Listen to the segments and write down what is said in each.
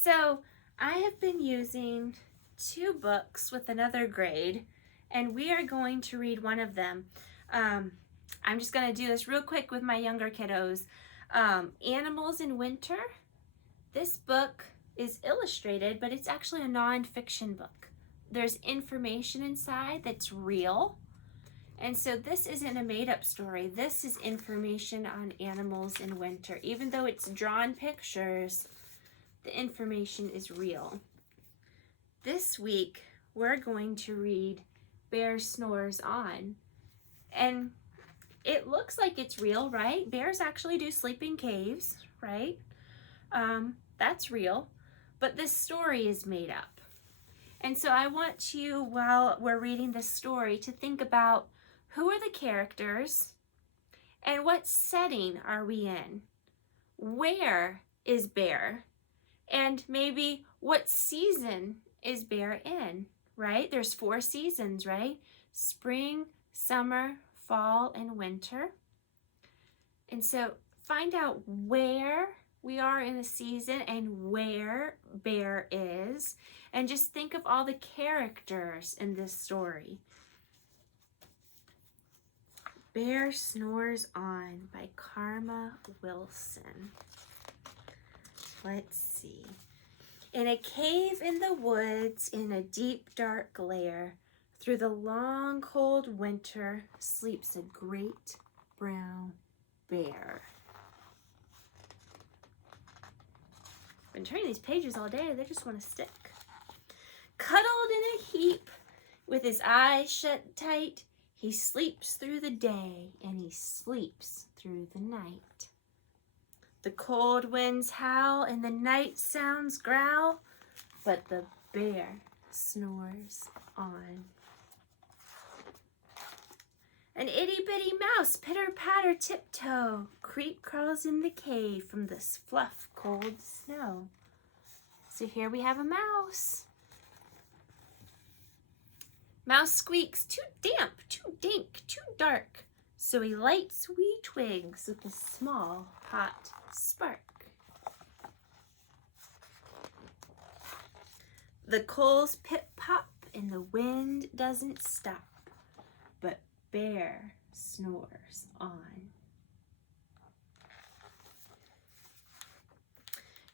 So I have been using two books with another grade, and we are going to read one of them. I'm just going to do this real quick with my younger kiddos. Animals in Winter. This book is illustrated, but it's actually a nonfiction book. There's information inside that's real. And so this isn't a made-up story. This is information on animals in winter. Even though it's drawn pictures, the information is real. This week, we're going to read Bear Snores On. And it looks like it's real, right? Bears actually do sleep in caves, right? That's real. But this story is made up. And so I want you, while we're reading this story, to think about who are the characters and what setting are we in? Where is Bear? And maybe what season is Bear in, right? There's 4 seasons, right? Spring, summer, fall, and winter. And so find out where we are in the season and where Bear is. And just think of all the characters in this story. Bear Snores On by Karma Wilson. Let's see. In a cave in the woods, in a deep dark lair, through the long cold winter, sleeps a great brown bear. Been turning these pages all day, they just want to stick. Cuddled in a heap, with his eyes shut tight, he sleeps through the day and he sleeps through the night. The cold winds howl and the night sounds growl, but the bear snores on. An itty-bitty mouse, pitter-patter tiptoe, creep crawls in the cave from this fluff cold snow. So here we have a mouse. Mouse squeaks, too damp, too dank, too dark. So he lights wee twigs with a small, hot spark. The coals pip-pop and the wind doesn't stop, but Bear snores on.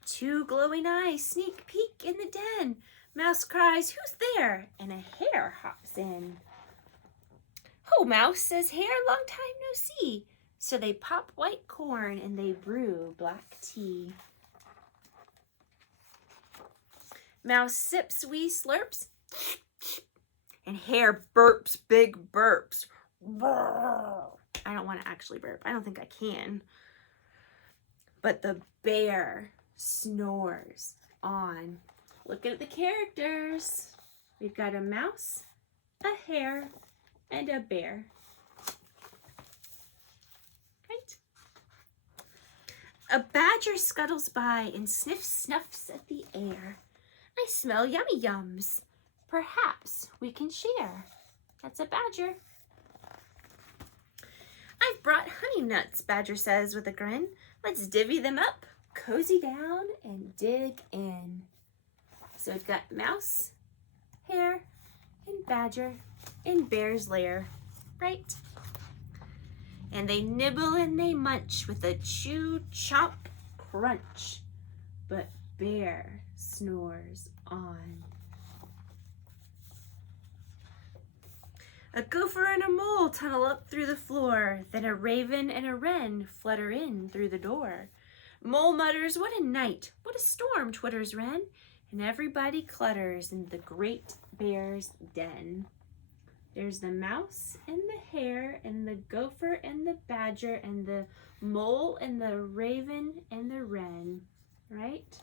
2 glowing eyes sneak peek in the den. Mouse cries, "Who's there?" And a hare hops in. "Ho, Mouse," says Hare, "long time no see." So they pop white corn and they brew black tea. Mouse sips wee slurps, and Hare burps big burps. I don't want to actually burp. I don't think I can. But the bear snores on. Look at the characters. We've got a mouse, a hare, and a bear. Right? A badger scuttles by and snuffs at the air. "I smell yummy yums. Perhaps we can share." That's a badger. "I've brought honey nuts," Badger says with a grin. "Let's divvy them up, cozy down, and dig in." So we've got mouse, hare, and badger in Bear's lair, right? And they nibble and they munch with a chew, chomp, crunch. But Bear snores on. A gopher and a mole tunnel up through the floor. Then a raven and a wren flutter in through the door. Mole mutters, "What a night! What a storm!" twitters wren. And everybody clutters in the great bear's den. There's the mouse and the hare and the gopher and the badger and the mole and the raven and the wren, right?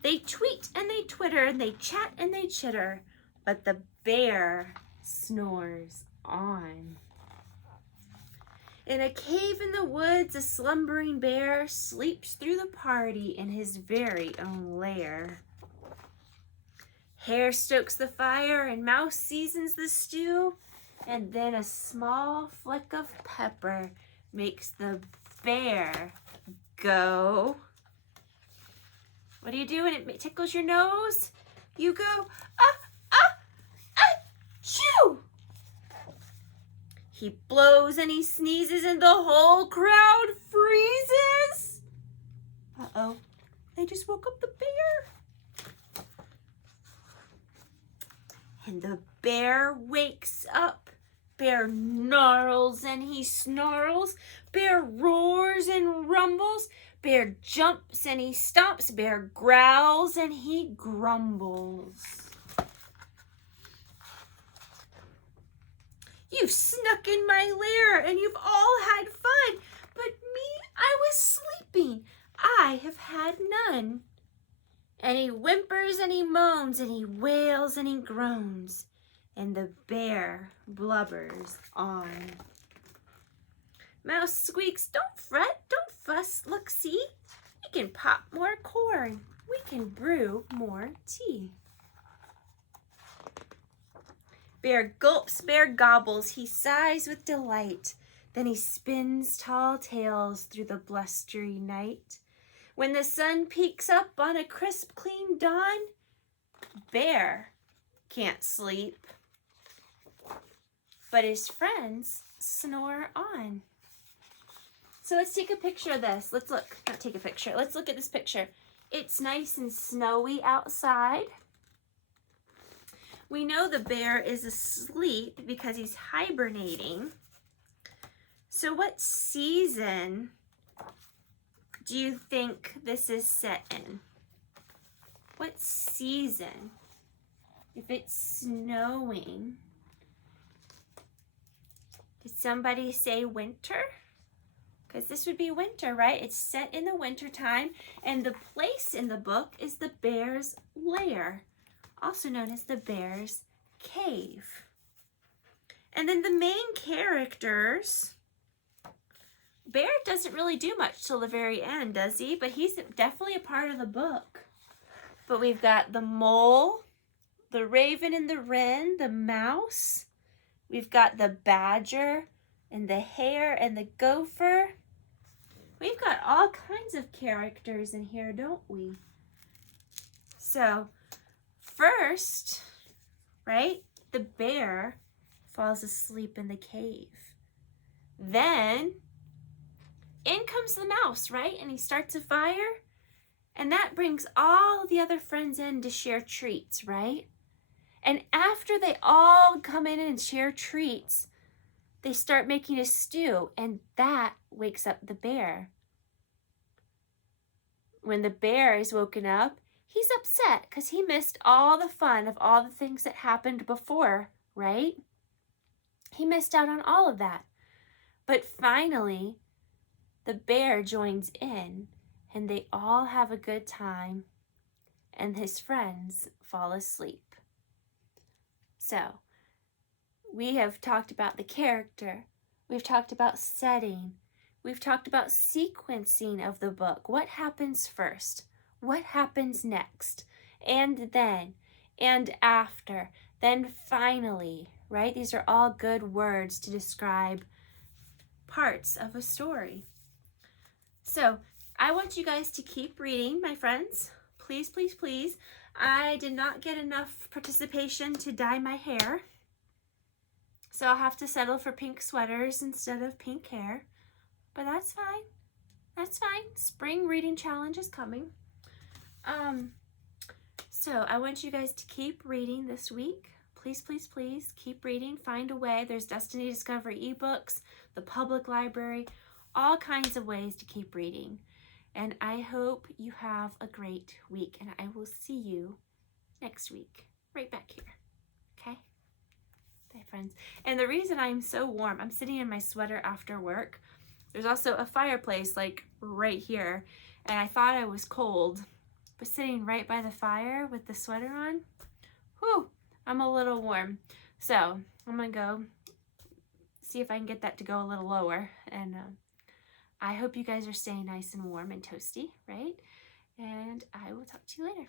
They tweet and they twitter and they chat and they chitter, but the bear snores on. In a cave in the woods, a slumbering bear sleeps through the party in his very own lair. Hare stokes the fire and mouse seasons the stew, and then a small flick of pepper makes the bear go. What do you do when it tickles your nose? You go, ah, ah, ah, shoo! He blows and he sneezes and the whole crowd freezes. Uh-oh, they just woke up the bear. And the bear wakes up. Bear gnarls and he snarls. Bear roars and rumbles. Bear jumps and he stomps. Bear growls and he grumbles. You've snuck in my lair and you've all had fun, but me, I was sleeping. I have had none. And he whimpers and he moans and he wails and he groans. And the bear blubbers on. Mouse squeaks, don't fret, don't fuss, look, see? We can pop more corn. We can brew more tea. Bear gulps, bear gobbles, he sighs with delight. Then he spins tall tales through the blustery night. When the sun peeks up on a crisp, clean dawn, Bear can't sleep, but his friends snore on. So let's take a picture of this. Let's look, not take a picture. Let's look at this picture. It's nice and snowy outside. We know the bear is asleep because he's hibernating. So what season do you think this is set in? What season? If it's snowing, did somebody say winter? Because this would be winter, right? It's set in the winter time, and the place in the book is the bear's lair, also known as the bear's cave. And then the main characters, Bear doesn't really do much till the very end, does he? But he's definitely a part of the book. But we've got the mole, the raven and the wren, the mouse. We've got the badger and the hare and the gopher. We've got all kinds of characters in here, don't we? So first, right, the bear falls asleep in the cave. Then in comes the mouse, right? And he starts a fire. And that brings all the other friends in to share treats, right? And after they all come in and share treats, they start making a stew, and that wakes up the bear. When the bear is woken up, he's upset because he missed all the fun of all the things that happened before, right? He missed out on all of that. But finally, the bear joins in, and they all have a good time, and his friends fall asleep. So, we have talked about the character, we've talked about setting, we've talked about sequencing of the book. What happens first? What happens next? And then, and after, then finally, right? These are all good words to describe parts of a story. So, I want you guys to keep reading, my friends. Please, please, please. I did not get enough participation to dye my hair, so I'll have to settle for pink sweaters instead of pink hair, but that's fine. That's fine. Spring reading challenge is coming. So I want you guys to keep reading this week. Please, please, please keep reading. Find a way. There's Destiny Discovery ebooks, the public library, all kinds of ways to keep reading. And I hope you have a great week, and I will see you next week, right back here, okay? Bye, friends. And the reason I'm so warm, I'm sitting in my sweater after work. There's also a fireplace, like, right here, and I thought I was cold, but sitting right by the fire with the sweater on, whew, I'm a little warm. So I'm gonna go see if I can get that to go a little lower, and I hope you guys are staying nice and warm and toasty, right? And I will talk to you later.